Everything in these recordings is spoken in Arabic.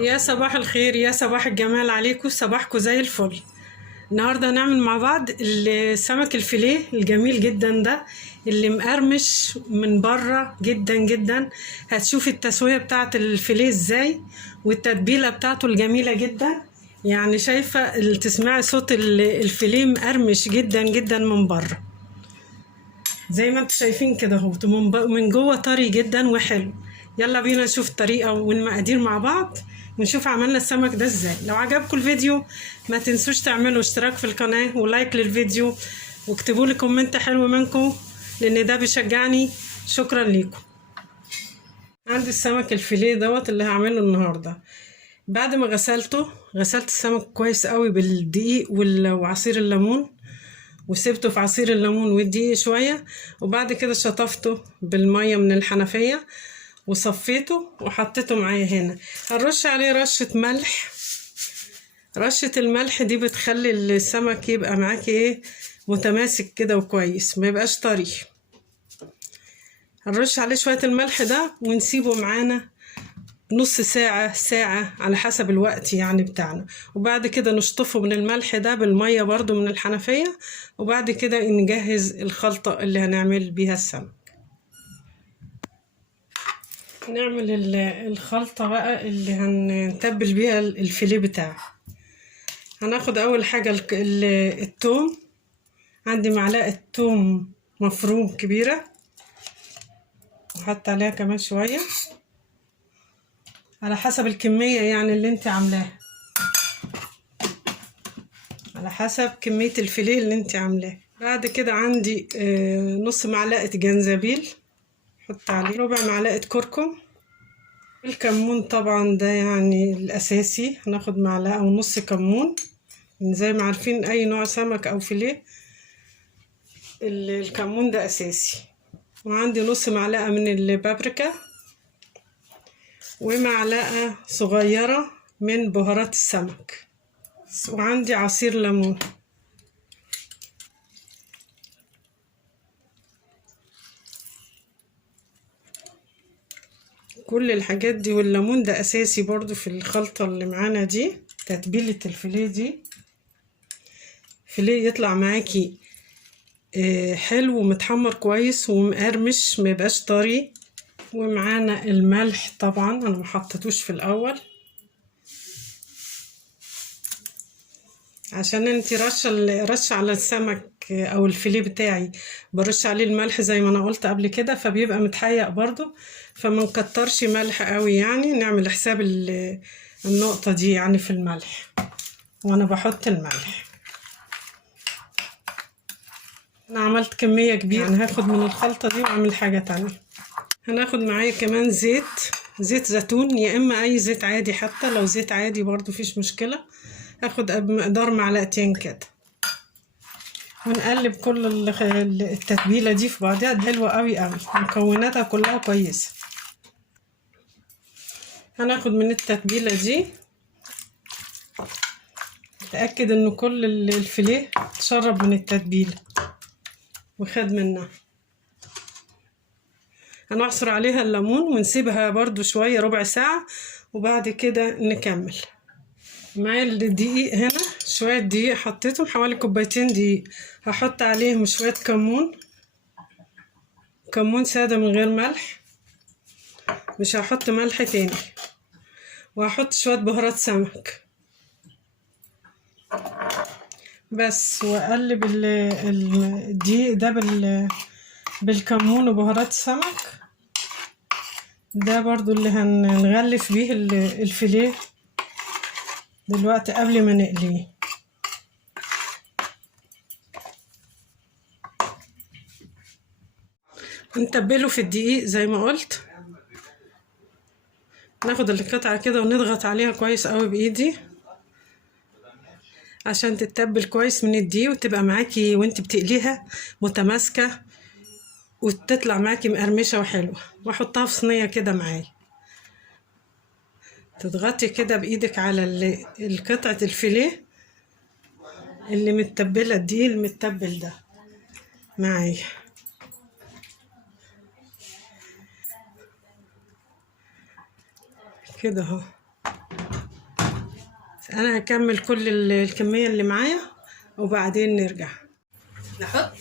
يا صباح الخير، يا صباح الجمال عليكم، صباحكم زي الفل. النهارده هنعمل مع بعض السمك الفيليه الجميل جدا ده اللي مقرمش من بره جدا جدا. هتشوفي التسوية بتاعه الفيليه ازاي والتتبيلة بتاعته الجميلة جدا. يعني شايفة تسمعي صوت الفيليه مقرمش جدا جدا من بره زي ما انتم شايفين كده اهو، من جوه طري جدا وحلو. يلا بينا نشوف الطريقة والمقادير مع بعض ونشوف عملنا السمك ده ازاي. لو عجبكم الفيديو ما تنسوش تعملوا اشتراك في القناة ولايك للفيديو واكتبوا لي كومنت حلو منكم لان ده بيشجعني. شكرا ليكم. عندي السمك الفيليه دوت اللي هعمله النهارده. بعد ما غسلت السمك كويس قوي بالدقيق وعصير الليمون، وسبته في عصير الليمون والدقيق شوية، وبعد كده شطفته بالمية من الحنفية وصفيته وحطيته معايا هنا. هنرش عليه رشة ملح. رشة الملح دي بتخلي السمك يبقى معاكي ايه، متماسك كده وكويس، ما يبقاش طري. هنرش عليه شوية الملح ده ونسيبه معانا نص ساعة على حسب الوقت يعني بتاعنا، وبعد كده نشطفه من الملح ده بالمية برضو من الحنفية، وبعد كده نجهز الخلطة اللي هنعمل بيها السمك. نعمل الخلطة بقى اللي هنتبل بيها الفيليه بتاعه. هناخد أول حاجة التوم. عندي معلقة توم مفروم كبيرة، وحط عليها كمان شوية على حسب الكمية يعني اللي انت عاملاها، على حسب كمية الفيليه اللي انت عاملاه. بعد كده عندي نص معلقة جنزبيل، حط عليه ربع معلقة كركم. الكمون طبعا ده يعني الأساسي، هناخد معلقة ونص كمون. زي ما عارفين أي نوع سمك أو فيليه الكمون ده أساسي. وعندي نص معلقة من البابريكا، ومعلقة صغيرة من بهارات السمك، وعندي عصير ليمون. كل الحاجات دي والليمون ده اساسي برضو في الخلطة اللي معانا دي. تتبيلة الفيليه دي فيليه يطلع معاكي حلو ومتحمر كويس ومقرمش، ما يبقاش طري. ومعانا الملح طبعا انا ما حطيتوش في الاول عشان انتي رش على السمك او الفيليه بتاعي برش عليه الملح زي ما انا قلت قبل كده، فبيبقى متحيق برضو، فما نكترش ملح قوي يعني. نعمل حساب النقطة دي يعني في الملح وانا بحط الملح. انا عملت كمية كبيرة يعني هاخد من الخلطة دي واعمل حاجة تانية. هناخد معايا كمان زيت زيتون، يا اما اي زيت عادي، حتى لو زيت عادي برضو فيش مشكلة. هاخد بمقدار معلقتين كده، ونقلب كل التتبيله دي في بعضها. دي حلوه قوي قوي، مكوناتها كلها كويسه. هناخد من التتبيله دي، اتاكد ان كل الفيليه تشرب من التتبيله وخد منها. هنعصر عليها الليمون ونسيبها برضو شويه، ربع ساعه، وبعد كده نكمل. معايا الدقيق هنا، شويه دقيق حطيتهم حوالي كوبايتين دقيق. هحط عليهم شويه كمون ساده من غير ملح، مش هحط ملح تاني. وهحط شويه بهارات سمك بس، واقلب الدقيق ده بالكمون وبهارات السمك ده برضو اللي هنغلف بيه الفيليه دلوقتي قبل ما نقليه. نتبله في الدقيق زي ما قلت. ناخد القطعة كده ونضغط عليها كويس قوي بايدي عشان تتبل كويس من الدقيق، وتبقى معاكي وانت بتقليها متماسكة وتطلع معاكي مقرمشة وحلوة. واحطها في صينية كده معايا. تضغطي كده بايدك على القطعة الفيليه اللي متبلة، الدقيق المتبل ده معايا كده اهو. انا هكمل كل الكميه اللي معايا وبعدين نرجع نحط.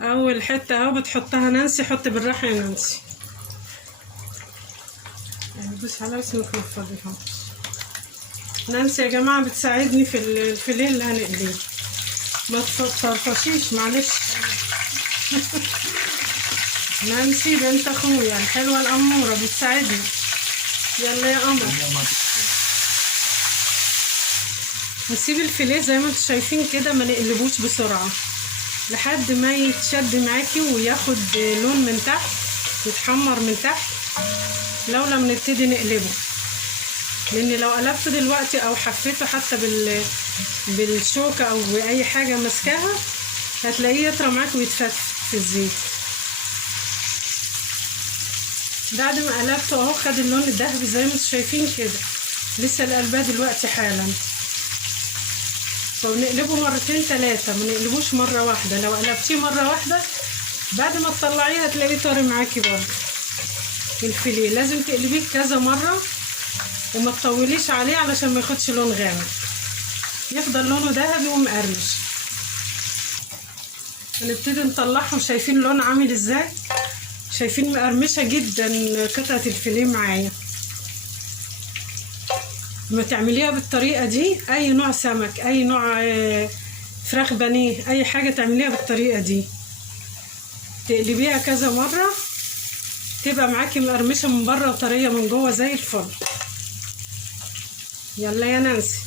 اول حته اهو بتحطها نانسي. حط بالراحه يا نانسي، يعني بص على اسمك ما تفضيهاش. نانسي يا جماعه بتساعدني في الفيليه اللي هنقليه. ما تطرطشيش معلش. نانسي بنت اخويا الحلوه الاموره بتساعدني. يلا يا قمر. نسيب الفيليه زي ما انتم شايفين كده، ما نقلبوش بسرعه لحد ما يتشد معاكي وياخد لون من تحت، يتحمر من تحت. لو لم نبتدي نقلبه، لان لو قلبته دلوقتي او حفيته حتى بالشوكه او باي حاجه ماسكاها هتلاقيه يطرى معاك ويتفتت في الزيت. بعد ما قلبته اهو خد اللون الذهبي زي ما انتم شايفين كده. لسه القلباه دلوقتي حالا، فبنقلبه مرتين ثلاثه، ما نقلبوش مره واحده. لو قلبتيه مره واحده بعد ما تطلعيه هتلاقيه طري معاكي برضه. الفيليه لازم تقلبيه كذا مره وما تطوليش عليه علشان ما ياخدش لون غامق، يفضل لونه ذهبي ومقرمش. هنبتدي نطلعهم. شايفين اللون عامل ازاي؟ شايفين مقرمشه جدا قطعه الفيليه معايا. لما تعمليها بالطريقه دي اي نوع سمك، اي نوع فراخ بانيه، اي حاجه تعمليها بالطريقه دي تقلبيها كذا مره تبقى معاكي مقرمشه من بره وطريه من جوه زي الفل. يلا يا نانسي.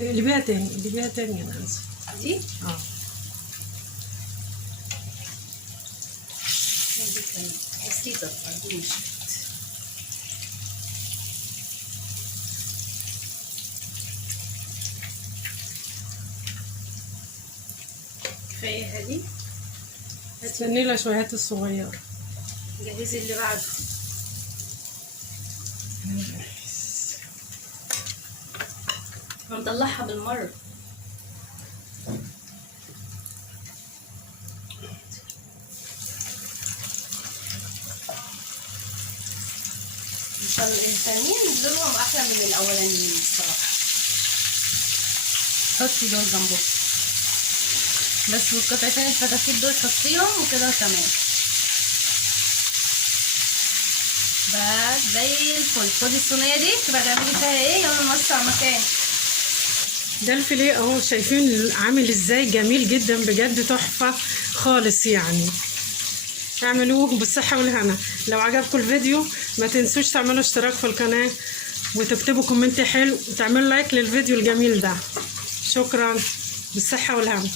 اقلبيها تاني، اقلبيها تاني يا نانسي. دي اه بسيطة مش كفاية. هذه استني لها شوية الصغيرة. جهزي اللي بعده. هنطلعها بالمرة. الثانيين دولهم احلى من الاولانيين الصراحه. حطي دول جنبهم بس، والقطعتين الفتافيت دول حطيهم وكده تمام. بس زي الفل. خدي الصينيه دي تبقى تعملي فيها ايه. يلا نوسع مكان. ده الفيليه اهو، شايفين عامل ازاي؟ جميل جدا بجد، تحفه خالص يعني. اعملوه بالصحه والهنا. لو عجبكم الفيديو ما تنسوش تعملوا اشتراك في القناه وتكتبوا كومنت حلو وتعملوا لايك للفيديو الجميل ده. شكرا، بالصحه والهنا.